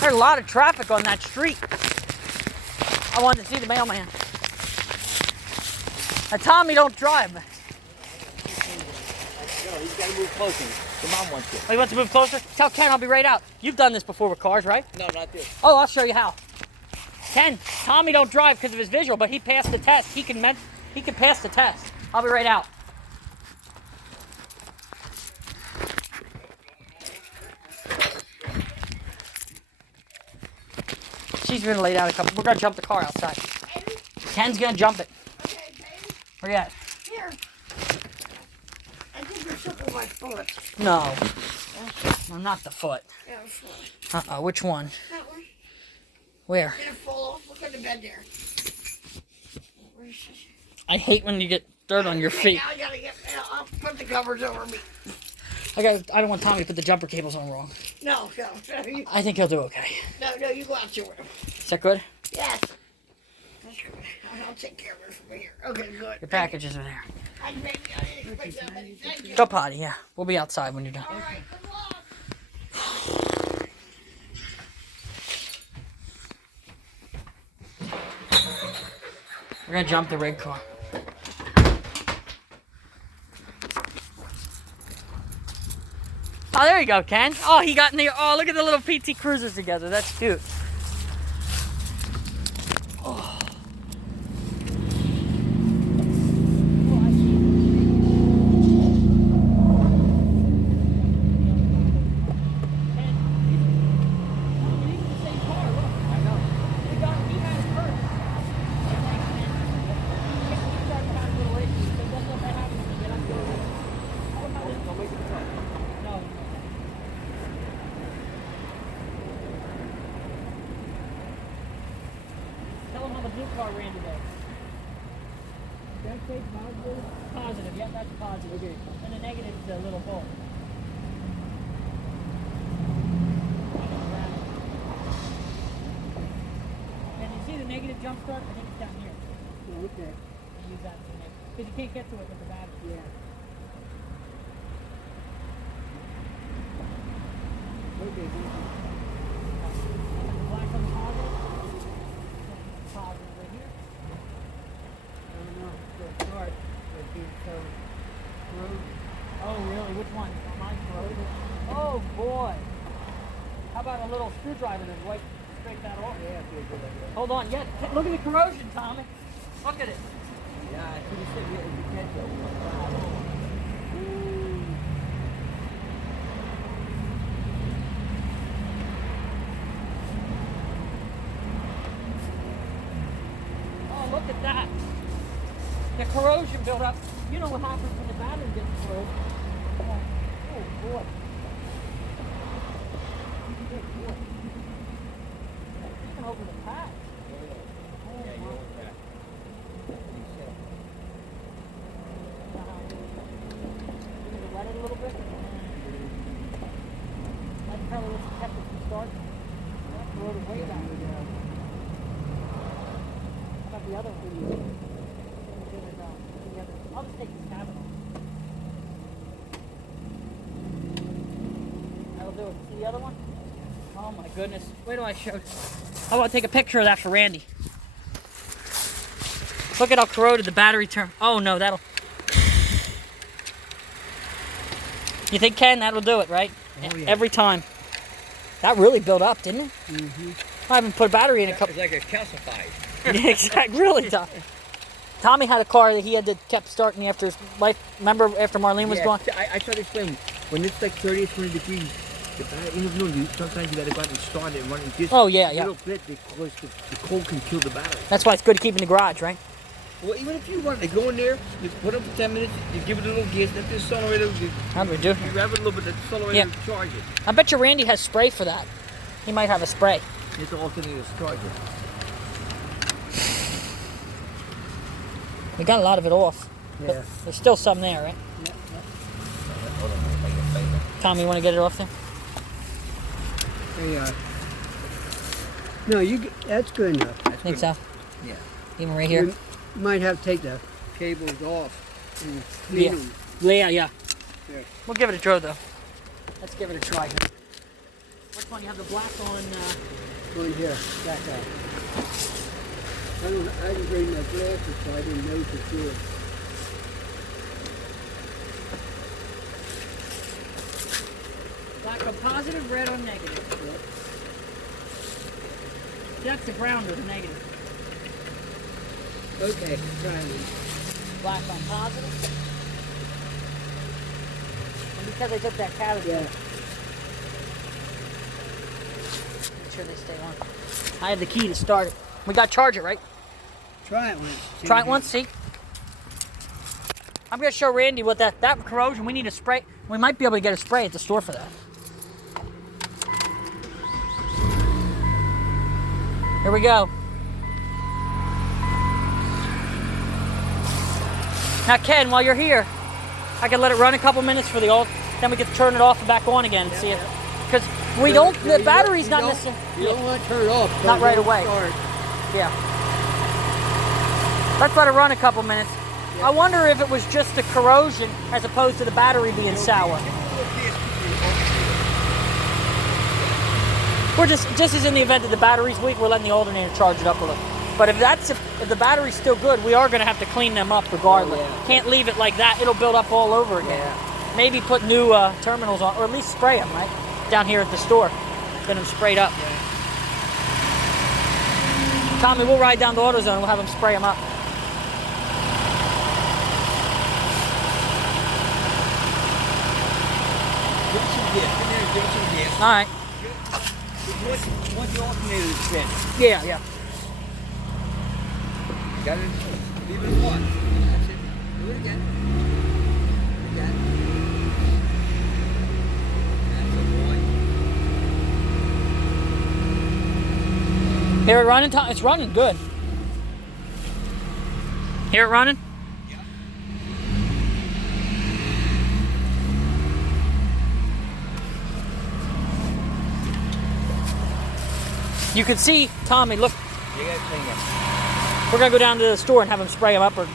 There's a lot of traffic on that street. I wanted to see the mailman. Tommy don't drive. No, he's got to move closer. The mom wants you. Oh, he wants to move closer? Tell Ken I'll be right out. You've done this before with cars, right? No, not this. Oh, I'll show you how. Ken, Tommy don't drive because of his visual, but he passed the test. He can pass the test. I'll be right out. She's gonna lay down a couple. We're gonna jump the car outside. Ken's gonna jump it. Okay, baby. Where you at? Here. I think you're sucking my foot. No. No, not the foot. Yeah, foot. Which one? That one. Where? Did it fall off? Look at the bed there. Where's this? I hate when you get dirt on your feet. Now I gotta get. I'll put the covers over me. I don't want Tommy to put the jumper cables on wrong. No. I think he'll do okay. No, you go out your way. Is that good? Yes. That's good. I'll take care of it from here. Okay, good. Your packages are there. I didn't expect that many. Thank you. Go potty, yeah. We'll be outside when you're done. All right, good luck. We're gonna jump the red car. Oh, there you go, Ken. Oh, he got in the. Oh, look at the little PT Cruisers together. That's cute. Oh. Tell him how the blue car ran today. That say positive? Positive, yeah, that's positive. Okay. And the negative is a little bolt. And you see the negative jump start? I think it's down here. Yeah, okay. Use that to make, because you can't get to it with the battery. Yeah. Okay, thank you. Black on the positive. Positive right here. I don't know. So start. So road. Oh, really? Which one? Mine's corroded. Oh, boy. How about a little screwdriver to wipe, scrape that off? Yeah, that'd be a good idea. Hold on. Yeah, look at the corrosion, Tommy. Look at it. Yeah, I should have said yeah, you can't go. Oh, look at that. The corrosion built up. You know what happens when the battery gets corroded. Oh, boy. Good boy. Even over the patch. Yeah, you know that. You need to wet it a little bit. That's probably what's kept it from starting. Corroded way down. How about the other one? I'll just take this cabinet off. That'll do it. See the other one? Oh my goodness. Wait till I show you. I want to take a picture of that for Randy. Look at how corroded the battery turned. Oh no, that'll... You think, Ken, that'll do it, right? Oh, yeah. Every time. That really built up, didn't it? Mm-hmm. I haven't put a battery in a couple... It's like a calcified. Yeah, exactly. Really, Tommy had a car that he had to kept starting after his life. Remember after Marlene was gone? I tried to explain. When it's like 30 or 20 degrees, the battery, sometimes you gotta go out and start it and run it just Oh, yeah, a yeah. little bit because the cold can kill the battery. That's why it's good to keep in the garage, right? Well, even if you want to go in there, you put it for 10 minutes, you give it a little gas, let the accelerator, How do we do? you grab it a little bit, the accelerator Yeah. will charge it. I bet you Randy has spray for that. He might have a spray. It's alternating to charge it. We got a lot of it off. Yeah. But there's still some there, right? Tommy, you want to get it off there? There you are. No, that's good enough. I think so. Yeah. Even right here. You might have to take the cables off and clean them. Yeah, yeah. Yeah. We'll give it a try, though. Let's give it a try. Which one? You have the black on. Going here, that guy. I didn't bring my glasses, so I didn't know for sure. Black on positive, red on negative. That's the ground with the negative. Okay, try it. Black on positive. And because I took that cabbage, Yeah. make sure they stay on. I have the key to start it. We got to charge it, right? Try it once. Try it once, see? I'm going to show Randy what that corrosion, we need a spray. We might be able to get a spray at the store for that. Here we go. Now, Ken, while you're here, I can let it run a couple minutes for the old, then we can turn it off and back on again and see it. Because we don't, the battery's not necessarily. You don't want to turn it off. Not right away. Start. Yeah. Let's let it run a couple minutes. I wonder if it was just the corrosion as opposed to the battery being sour. We're just as in the event that the battery's weak, we're letting the alternator charge it up a little. But if the battery's still good, we are going to have to clean them up regardless. Oh, yeah. Can't leave it like that; it'll build up all over again. Yeah. Maybe put new terminals on, or at least spray them right down here at the store. Get them sprayed up. Yeah. Tommy, we'll ride down to AutoZone and we'll have them spray them up. Give it some gas. In there, give it some gas. All right. Once the alternator is finished. Yeah, yeah. Got it? Leave it at one. That's it. Do it again. Again. That's a boy. Hear it running, Tom? It's running good. Hear it running? Yeah. You can see, Tommy, look, You gotta clean up. we're going to go down to the store and have them spray them up or dip.